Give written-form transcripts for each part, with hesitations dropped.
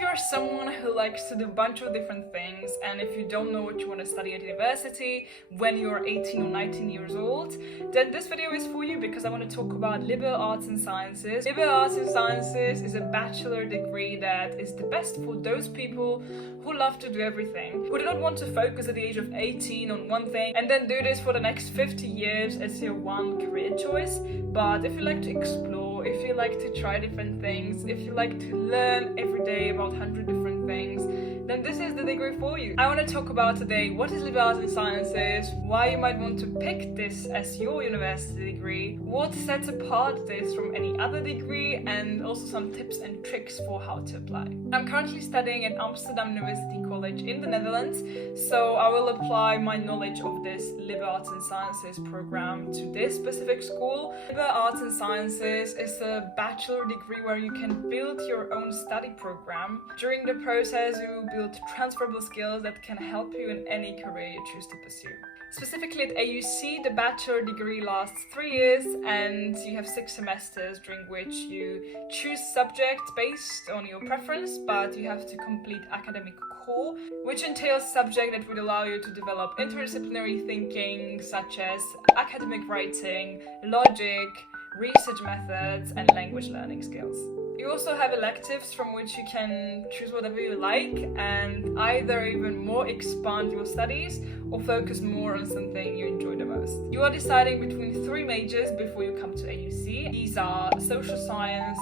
you're someone who likes to do a bunch of different things, and if you don't know what you want to study at university when you're 18 or 19 years old, then this video is for you, because I want to talk about liberal arts and sciences. Liberal arts and sciences is a bachelor degree that is the best for those people who love to do everything, who do not want to focus at the age of 18 on one thing and then do this for the next 50 years as your one career choice. But if you like to explore, if you like to try different things, if you like to learn every day about 100 different things, then this is the degree for you. I want to talk about today what is liberal arts and sciences, why you might want to pick this as your university degree, what sets apart this from any other degree, and also some tips and tricks for how to apply. I'm currently studying at Amsterdam University College in the Netherlands, so I will apply my knowledge of this liberal arts and sciences program to this specific school. Liberal arts and sciences is a bachelor degree where you can build your own study program. During the process, you will build transferable skills that can help you in any career you choose to pursue. Specifically at AUC, the bachelor degree lasts 3 years and you have 6 semesters during which you choose subjects based on your preference, but you have to complete academic core, which entails subjects that would allow you to develop interdisciplinary thinking, such as academic writing, logic, research methods, and language learning skills. You also have electives from which you can choose whatever you like and either even more expand your studies or focus more on something you enjoy the most. You are deciding between 3 majors before you come to AUC. These are social science,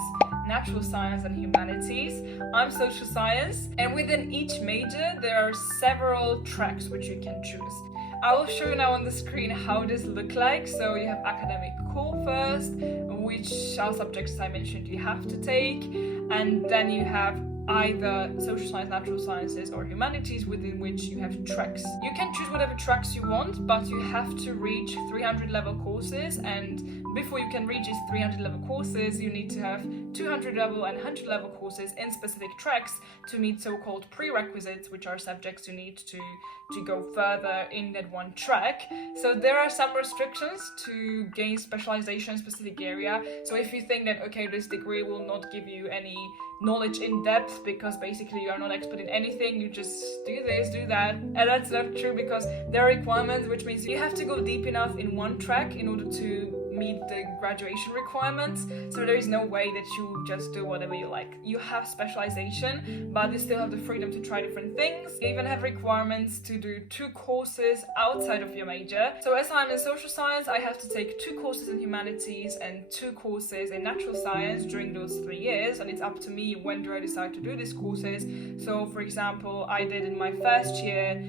natural science, and humanities. I'm social science, and within each major there are several tracks which you can choose. I will show you now on the screen how this looks like. So you have academic core first, which are subjects I mentioned you have to take, and then you have either social science, natural sciences, or humanities, within which you have tracks. You can choose whatever tracks you want, but you have to reach 300 level courses, and before you can reach these 300 level courses, you need to have 200 level and 100 level courses in specific tracks to meet so-called prerequisites, which are subjects you need to go further in that one track. So there are some restrictions to gain specialization in a specific area. So if you think that, okay, this degree will not give you any knowledge in depth because basically you are not expert in anything, you just do this, do that, and that's not true, because there are requirements, which means you have to go deep enough in one track in order to meet the graduation requirements. So there is no way that you just do whatever you like. You have specialization, but you still have the freedom to try different things. You even have requirements to do 2 courses outside of your major. So as I'm in social science, I have to take 2 courses in humanities and 2 courses in natural science during those 3 years, and it's up to me when do I decide to do these courses. So for example, I did in my first year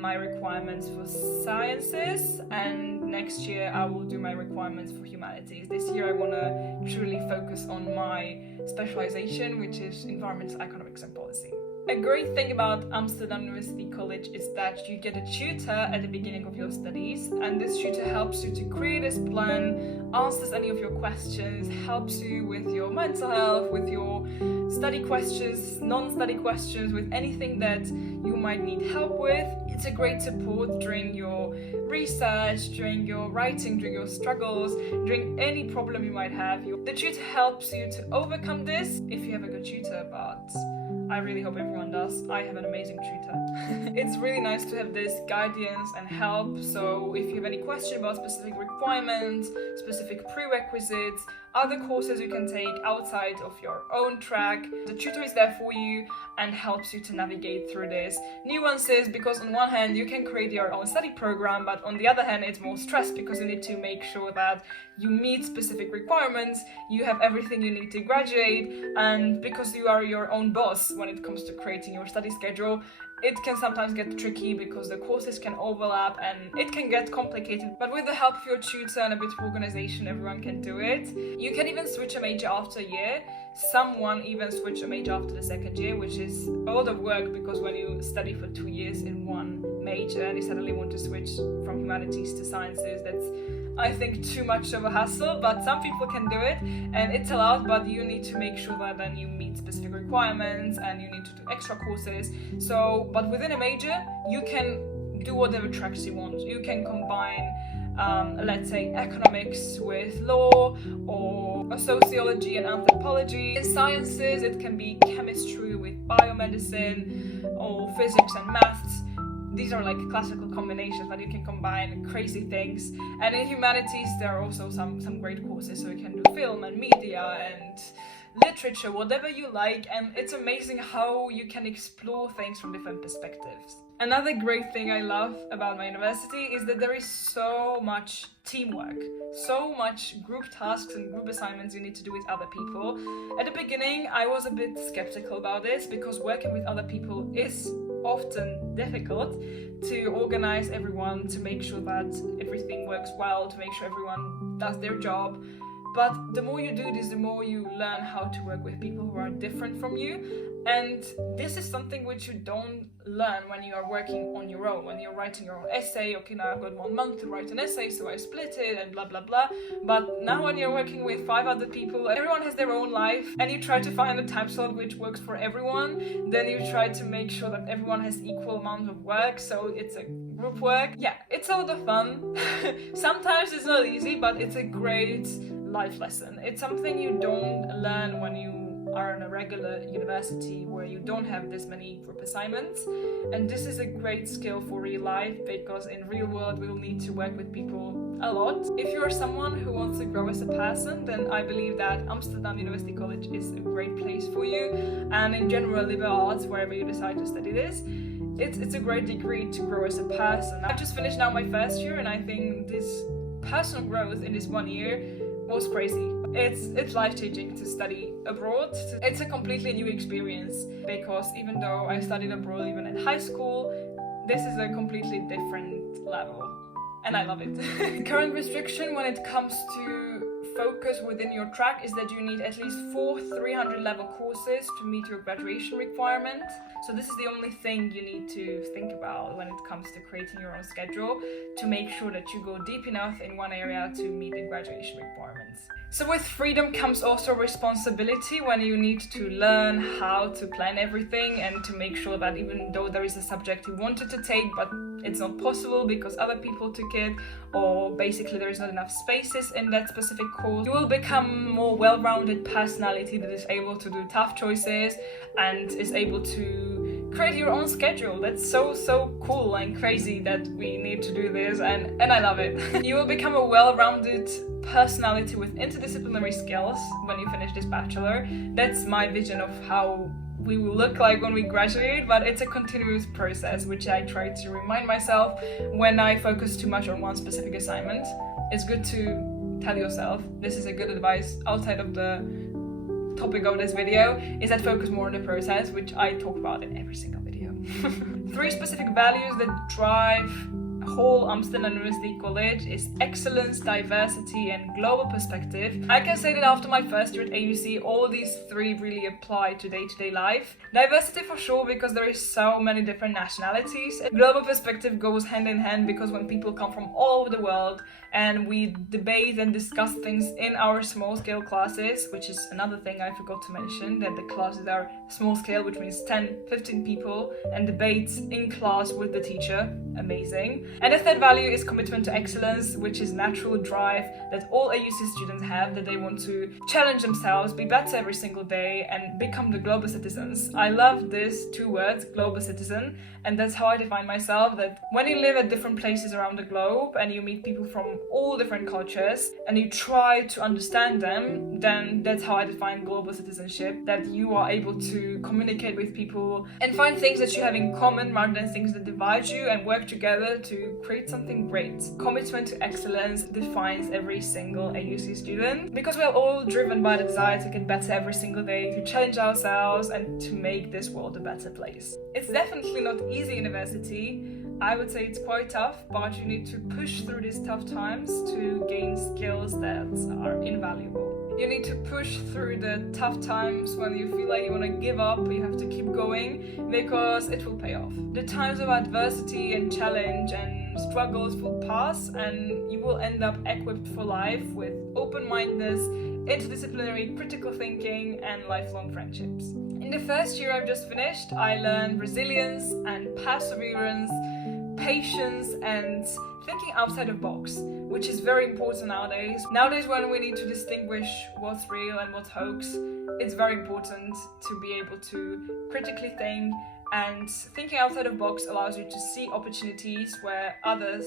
my requirements for sciences, and next year I will do my requirements for humanities. This year I want to truly focus on my specialization, which is environmental economics and policy. A great thing about Amsterdam University College is that you get a tutor at the beginning of your studies, and this tutor helps you to create this plan, answers any of your questions, helps you with your mental health, with your study questions, non-study questions, with anything that you might need help with. It's a great support during your research, during your writing, during your struggles, during any problem you might have. The tutor helps you to overcome this if you have a good tutor, but I really hope everyone does. I have an amazing tutor. It's really nice to have this guidance and help, so if you have any question about specific requirements, specific prerequisites, other courses you can take outside of your own track, the tutor is there for you and helps you to navigate through these nuances, because on one hand you can create your own study program, but on the other hand it's more stress because you need to make sure that you meet specific requirements, you have everything you need to graduate, and because you are your own boss when it comes to creating your study schedule, it can sometimes get tricky because the courses can overlap and it can get complicated. But with the help of your tutor and a bit of organization, everyone can do it. You can even switch a major after a year. Someone even switch a major after the 2nd year, which is a lot of work, because when you study for 2 years in one major and you suddenly want to switch from humanities to sciences, that's, I think, too much of a hassle, but some people can do it and it's allowed, but you need to make sure that then you meet specific requirements and you need to do extra courses. So, but within a major, you can do whatever tracks you want. You can combine let's say economics with law, or sociology and anthropology. In sciences, it can be chemistry with medicine or physics and maths. These are like classical combinations, but you can combine crazy things. And in humanities, there are also some great courses, so you can do film and media and literature, whatever you like, and it's amazing how you can explore things from different perspectives. Another great thing I love about my university is that there is so much teamwork, so much group tasks and group assignments you need to do with other people. At the beginning, I was a bit skeptical about this because working with other people is often difficult to organize everyone, to make sure that everything works well, to make sure everyone does their job. But the more you do this, the more you learn how to work with people who are different from you. And this is something which you don't learn when you are working on your own, when you're writing your own essay. Okay, now I've got 1 month to write an essay, so I split it and blah blah blah. But now when you're working with 5 other people, everyone has their own life, and you try to find a time slot which works for everyone. Then you try to make sure that everyone has equal amount of work, so it's a group work. Yeah, it's a lot of fun. Sometimes it's not easy, but it's a great life lesson. It's something you don't learn when you are in a regular university where you don't have this many group assignments, and this is a great skill for real life because in real world we'll need to work with people a lot. If you're someone who wants to grow as a person, then I believe that Amsterdam University College is a great place for you, and in general liberal arts, wherever you decide to study this, it's a great degree to grow as a person. I've just finished now my first year, and I think this personal growth in this 1 year was crazy. It's life-changing to study abroad. It's a completely new experience because even though I studied abroad even in high school, this is a completely different level and I love it. Current restriction when it comes to focus within your track is that you need at least 4 300 level courses to meet your graduation requirement. So this is the only thing you need to think about when it comes to creating your own schedule, to make sure that you go deep enough in one area to meet the graduation requirements. So with freedom comes also responsibility when you need to learn how to plan everything and to make sure that even though there is a subject you wanted to take but it's not possible because other people took it, or basically there is not enough spaces in that specific course, you will become more well-rounded personality that is able to do tough choices and is able to create your own schedule. That's so cool and crazy that we need to do this, and I love it. You will become a well-rounded personality with interdisciplinary skills when you finish this bachelor. That's my vision of how we will look like when we graduate, but it's a continuous process which I try to remind myself when I focus too much on one specific assignment. It's good to tell yourself, this is a good advice outside of the topic of this video, is that focus more on the process, which I talk about in every single video. 3 specific values that drive whole Amsterdam University College is excellence, diversity and global perspective. I can say that after my first year at AUC, all these 3 really apply to day-to-day life. Diversity for sure, because there is so many different nationalities. Global perspective goes hand in hand because when people come from all over the world and we debate and discuss things in our small scale classes, which is another thing I forgot to mention, that the classes are small scale, which means 10-15 people, and debates in class with the teacher. Amazing. And the 3rd value is commitment to excellence, which is natural drive that all AUC students have, that they want to challenge themselves, be better every single day and become the global citizens. I love these 2 words, global citizen, and that's how I define myself, that when you live at different places around the globe and you meet people from all different cultures and you try to understand them, then that's how I define global citizenship, that you are able to communicate with people and find things that you have in common rather than things that divide you, and work together to create something great. Commitment to excellence defines every single AUC student because we are all driven by the desire to get better every single day, to challenge ourselves and to make this world a better place. It's definitely not easy university. I would say it's quite tough, but you need to push through these tough times to gain skills that are invaluable. You need to push through the tough times when you feel like you want to give up. You have to keep going because it will pay off. The times of adversity and challenge and struggles will pass and you will end up equipped for life with open-mindedness, interdisciplinary critical thinking and lifelong friendships. In the first year I've just finished, I learned resilience and perseverance, patience and thinking outside the box, which is very important nowadays. Nowadays when we need to distinguish what's real and what's hoax, it's very important to be able to critically think, and thinking outside of the box allows you to see opportunities where others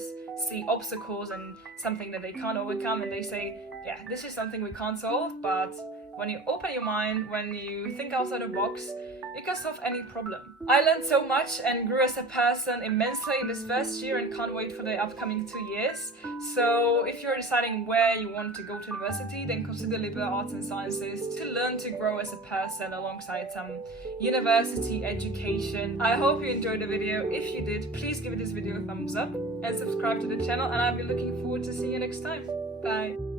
see obstacles and something that they can't overcome, and they say, yeah, this is something we can't solve. But when you open your mind, when you think outside the box, you can solve any problem. I learned so much and grew as a person immensely in this first year, and can't wait for the upcoming 2 years. So if you're deciding where you want to go to university, then consider liberal arts and sciences to learn to grow as a person alongside some university education. I hope you enjoyed the video. If you did, please give this video a thumbs up and subscribe to the channel, and I'll be looking forward to seeing you next time. Bye.